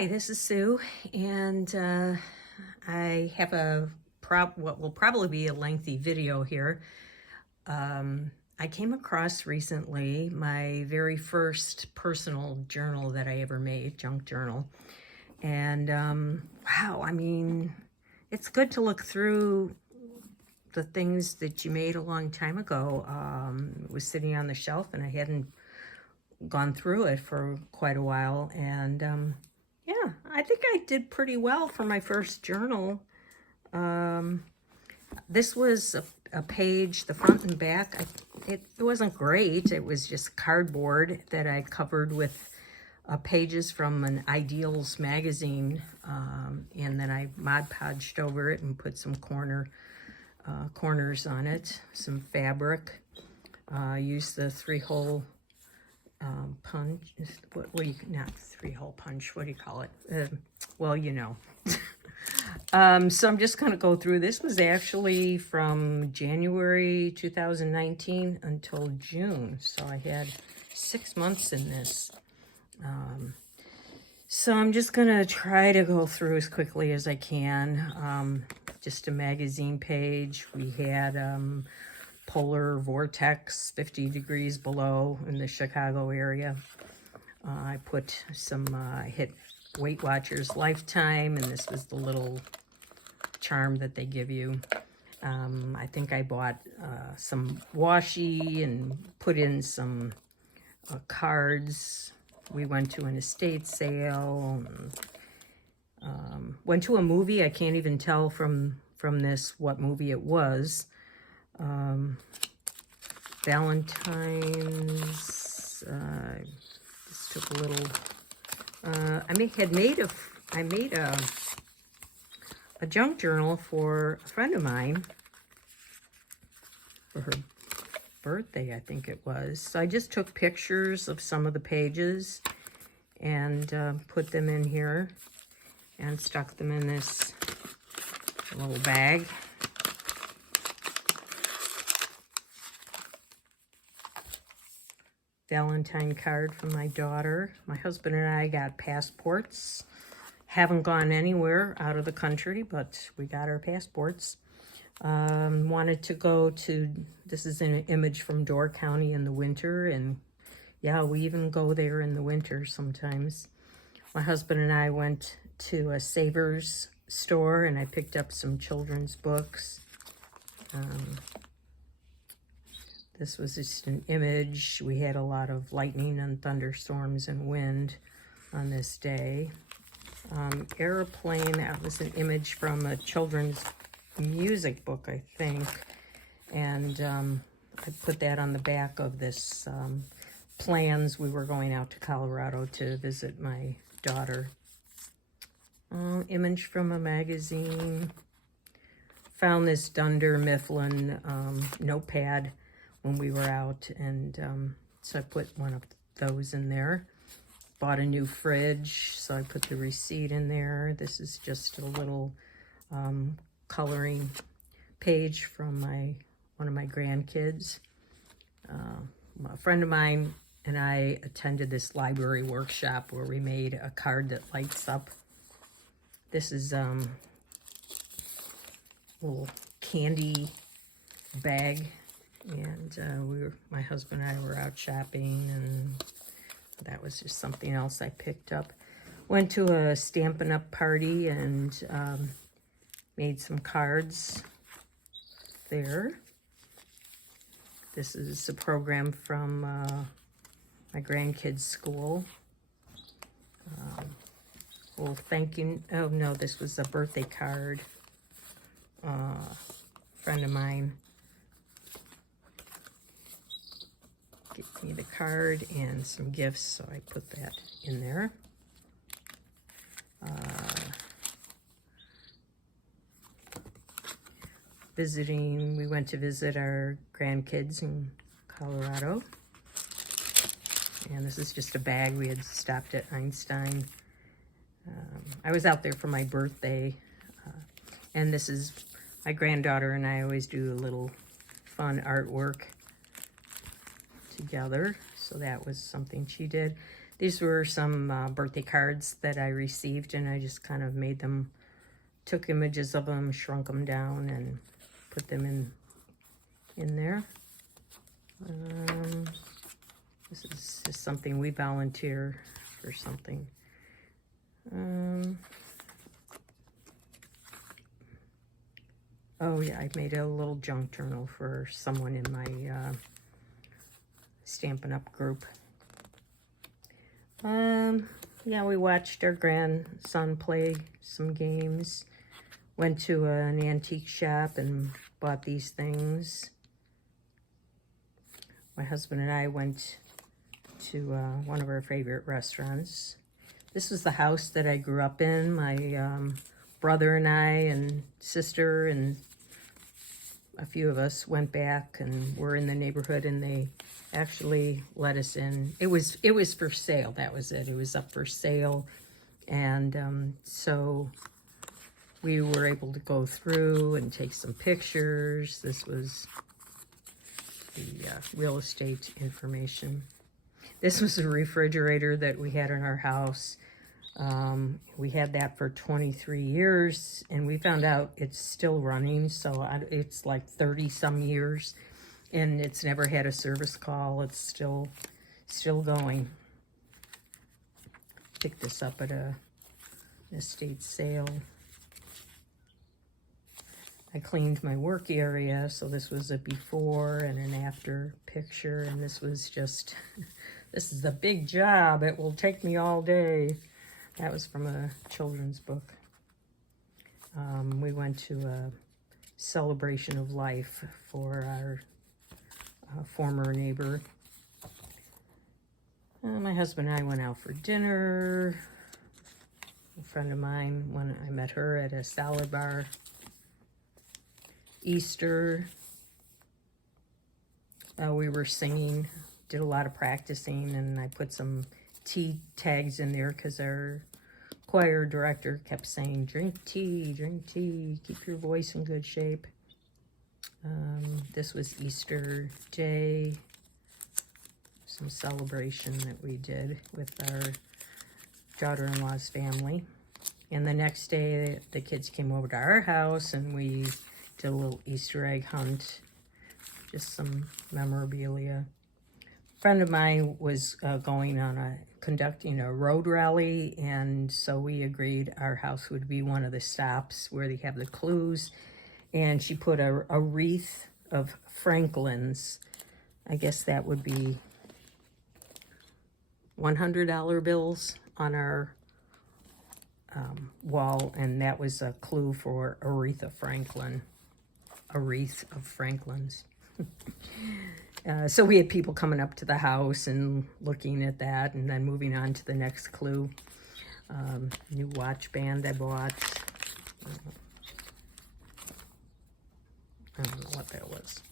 Hi, this is Sue, and I have what will probably be a lengthy video here. I came across recently my very first personal journal that I ever made, junk journal, and wow, I mean, it's good to look through the things that you made a long time ago. It was sitting on the shelf, and I hadn't gone through it for quite a while, and yeah, I think I did pretty well for my first journal. This was a page, the front and back. It wasn't great. It was just cardboard that I covered with pages from an Ideals magazine, and then I Mod Podged over it and put some corners on it, some fabric. Used the 3-hole punch. What do you, not 3-hole punch, what do you call it? Well, you know. So I'm just going to go through. This was actually from January 2019 until June. So I had 6 months in this. So I'm just going to try to go through as quickly as I can. Just a magazine page. We had polar vortex, 50 degrees below in the Chicago area. I put some, hit Weight Watchers Lifetime, and this was the little charm that they give you. I think I bought some washi and put in some cards. We went to an estate sale. Went to a movie. I can't even tell from this what movie it was. Valentine's. Just took a little. I made a junk journal for a friend of mine for her birthday, I think it was. So I just took pictures of some of the pages and put them in here and stuck them in this little bag. Valentine card from my daughter. My husband and I got passports. Haven't gone anywhere out of the country, but we got our passports. Wanted to go to, this is an image from Door County in the winter, and yeah, we even go there in the winter sometimes. My husband and I went to a Savers store, and I picked up some children's books. This was just an image. We had a lot of lightning and thunderstorms and wind on this day. Airplane, that was an image from a children's music book, I think. And I put that on the back of this plans. We were going out to Colorado to visit my daughter. Image from a magazine. Found this Dunder Mifflin notepad when we were out, and so I put one of those in there. Bought a new fridge, so I put the receipt in there. This is just a little coloring page from one of my grandkids. A friend of mine and I attended this library workshop where we made a card that lights up. This is a little candy bag. And my husband and I were out shopping, and that was just something else I picked up. Went to a Stampin' Up! Party and made some cards there. This is a program from my grandkids' school. Well, thank you. Oh, no, this was a birthday card. Friend of mine gave me the card and some gifts, so I put that in there. We went to visit our grandkids in Colorado. And this is just a bag. We had stopped at Einstein. I was out there for my birthday. And this is my granddaughter and I always do a little fun artwork together. So that was something she did. These were some birthday cards that I received, and I just kind of made them, took images of them, shrunk them down, and put them in there. This is just something we volunteer for something. Oh yeah, I made a little junk journal for someone in my Stampin' Up group. Yeah, we watched our grandson play some games. Went to an antique shop and bought these things. My husband and I went to one of our favorite restaurants. This was the house that I grew up in. My brother and I and sister and a few of us went back and were in the neighborhood, and they actually let us in. It was for sale. That was it. It was up for sale. And so we were able to go through and take some pictures. This was the real estate information. This was a refrigerator that we had in our house. We had that for 23 years, and we found out it's still running, so it's like 30 some years, and it's never had a service call. It's still going. Picked this up at an estate sale. I cleaned my work area, so this was a before and an after picture, and this was just, this is a big job. It will take me all day. That was from a children's book. We went to a celebration of life for our former neighbor. My husband and I went out for dinner. A friend of mine, when I met her at a salad bar. Easter. We were singing, did a lot of practicing, and I put some tea tags in there because our choir director kept saying, drink tea, keep your voice in good shape. This was Easter Day, some celebration that we did with our daughter-in-law's family. And the next day, the kids came over to our house, and we did a little Easter egg hunt, just some memorabilia. A friend of mine was conducting a road rally, and so we agreed our house would be one of the stops where they have the clues, and she put a wreath of Franklin's. I guess that would be $100 bills on our wall, and that was a clue for Aretha Franklin. A wreath of Franklin's. So we had people coming up to the house and looking at that, and then moving on to the next clue. New watch band I bought. I don't know what that was.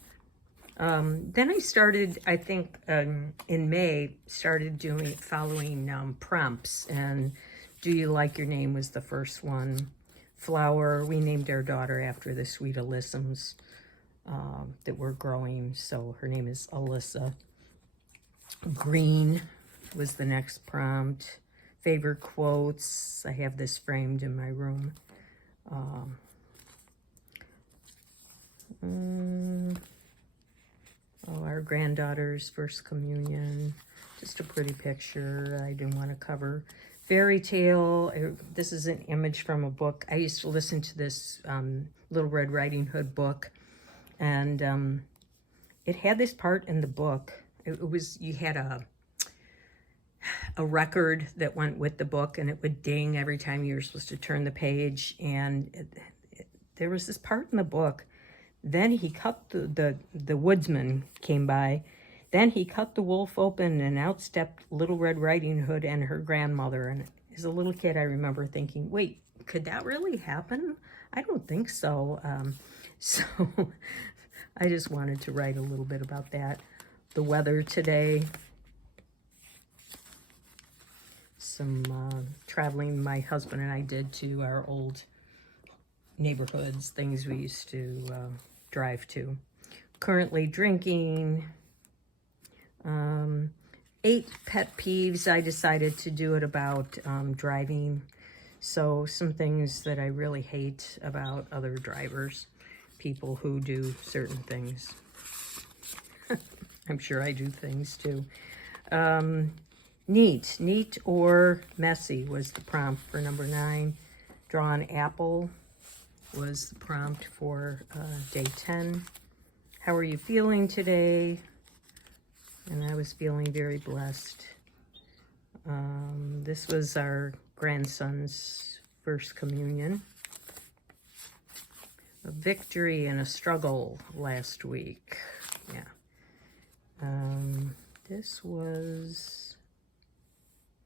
Then I started, I think in May, started following prompts, and Do You Like Your Name was the first one. Flower, we named our daughter after the sweet alyssums that were growing, so her name is Alyssa. Green was the next prompt. Favorite quotes, I have this framed in my room. Our granddaughter's first communion, just a pretty picture I didn't want to cover. Fairy tale, this is an image from a book. I used to listen to this Little Red Riding Hood book, and it had this part in the book. It was, you had a record that went with the book, and it would ding every time you were supposed to turn the page, and there was this part in the book. Then he cut the woodsman came by. Then he cut the wolf open, and out stepped Little Red Riding Hood and her grandmother. And as a little kid, I remember thinking, wait, could that really happen? I don't think so. So I just wanted to write a little bit about that. The weather today. Some traveling my husband and I did to our old neighborhoods, things we used to drive to. Currently drinking. 8 pet peeves. I decided to do it about driving. So some things that I really hate about other drivers, people who do certain things. I'm sure I do things too. Neat or messy was the prompt for number 9. Draw an apple was the prompt for day 10. How are you feeling today? And I was feeling very blessed. This was our grandson's first communion. A victory and a struggle last week. Yeah. This was,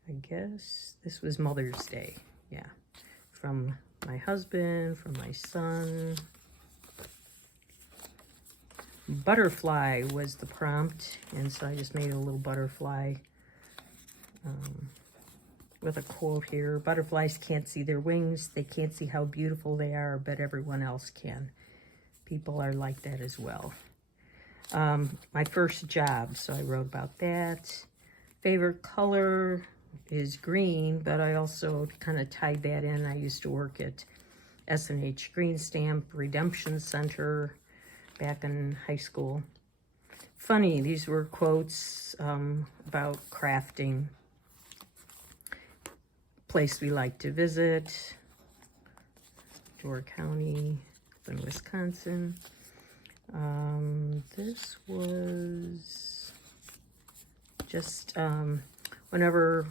I guess, this was Mother's Day. Yeah. From my husband, from my son. Butterfly was the prompt, and so I just made a little butterfly with a quote here. Butterflies can't see their wings. They can't see how beautiful they are, but everyone else can. People are like that as well. My first job, so I wrote about that. Favorite color is green, but I also kind of tied that in. I used to work at S&H Green Stamp Redemption Center back in high school. Funny, these were quotes about crafting. Place we like to visit, Door County in Wisconsin. This was just whenever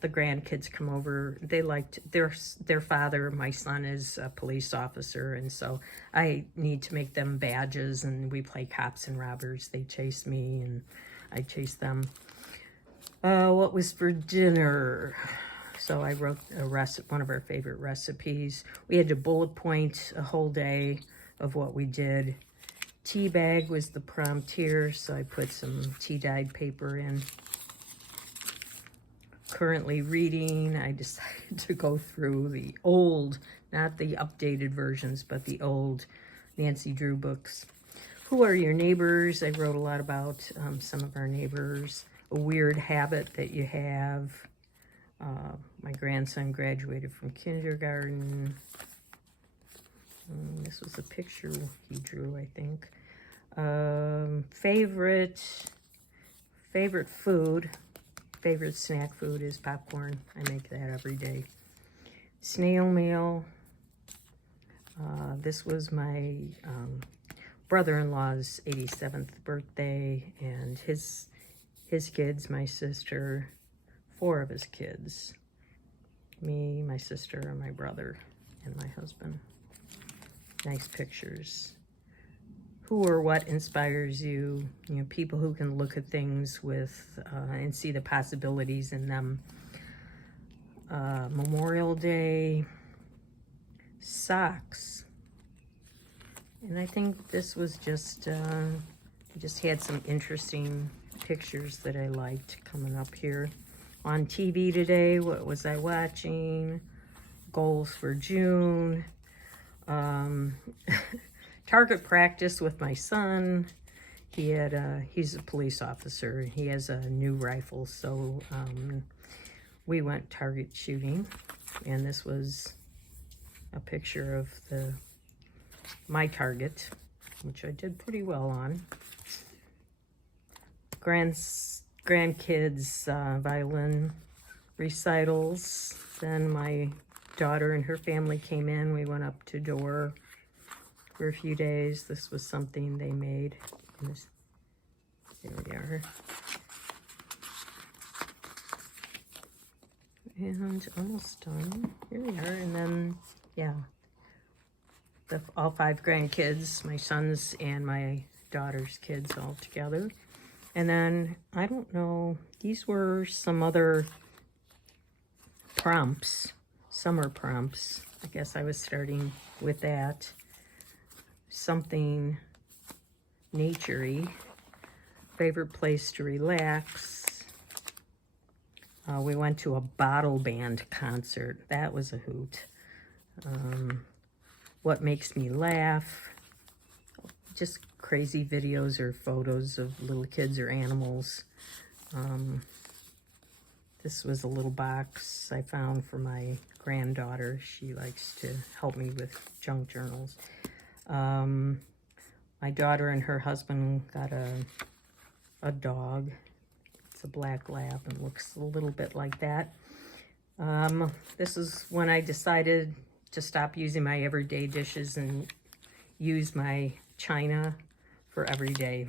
the grandkids come over, they liked their father, my son, is a police officer, and so I need to make them badges, and we play cops and robbers. They chase me and I chase them. What was for dinner? So I wrote one of our favorite recipes. We had to bullet point a whole day of what we did. Tea bag was the prompt here, so I put some tea-dyed paper in. Currently reading, I decided to go through the old, not the updated versions, but the old Nancy Drew books. Who are your neighbors? I wrote a lot about some of our neighbors. A weird habit that you have. My grandson graduated from kindergarten. This was a picture he drew, I think. Favorite food. Favorite snack food is popcorn. I make that every day. Snail mail. This was my brother-in-law's 87th birthday, and his kids, my sister, 4 of his kids. Me, my sister, and my brother, and my husband. Nice pictures. Who or what inspires you? You know, people who can look at things with and see the possibilities in them. Memorial Day. Socks. And I think this was just had some interesting pictures that I liked coming up here. On TV today, what was I watching? Goals for June. Target practice with my son. He's a police officer. He has a new rifle, so we went target shooting, and this was a picture of my target, which I did pretty well on. Grandkids violin recitals. Then my daughter and her family came in. We went up to Door for a few days. This was something they made. There we are. And almost done. Here we are. And then, yeah, all 5 grandkids, my sons and my daughter's kids all together. And then, I don't know, these were some other prompts, summer prompts. I guess I was starting with that. Something nature-y. Favorite place to relax. We went to a bottle band concert. That was a hoot. What makes me laugh? Just crazy videos or photos of little kids or animals. This was a little box I found for my granddaughter. She likes to help me with junk journals. My daughter and her husband got a dog. It's a black lab and looks a little bit like that. This is when I decided to stop using my everyday dishes and use my china for everyday.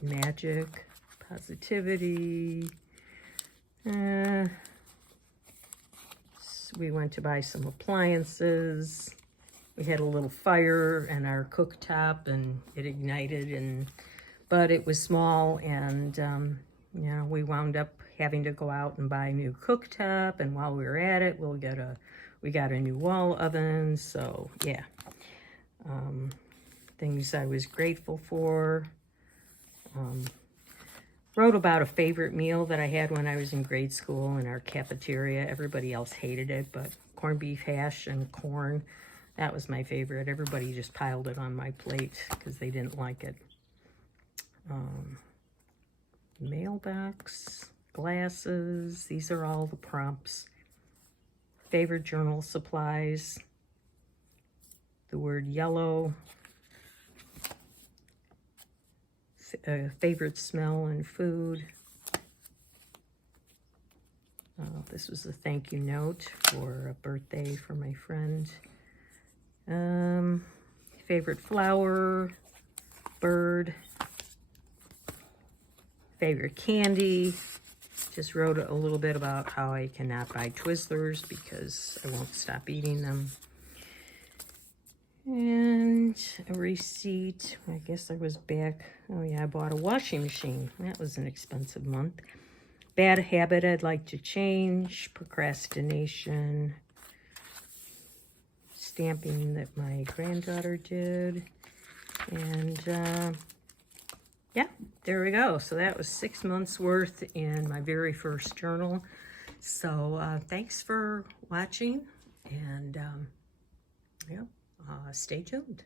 Magic, positivity. We went to buy some appliances. We had a little fire in our cooktop and it ignited, but it was small, and yeah, we wound up having to go out and buy a new cooktop, and while we were at it, we got a new wall oven. So yeah, things I was grateful for. Wrote about a favorite meal that I had when I was in grade school in our cafeteria. Everybody else hated it, but corned beef hash and corn, that was my favorite. Everybody just piled it on my plate because they didn't like it. Mailbox, glasses, these are all the prompts. Favorite journal supplies, the word yellow, favorite smell and food. This was a thank you note for a birthday for my friend. Favorite flower, bird, favorite candy. Just wrote a little bit about how I cannot buy Twizzlers because I won't stop eating them. And a receipt. I guess I was back. Oh yeah, I bought a washing machine. That was an expensive month. Bad habit I'd like to change. Procrastination. Stamping that my granddaughter did. And yeah, there we go. So that was 6 months worth in my very first journal. So thanks for watching, and yeah, stay tuned.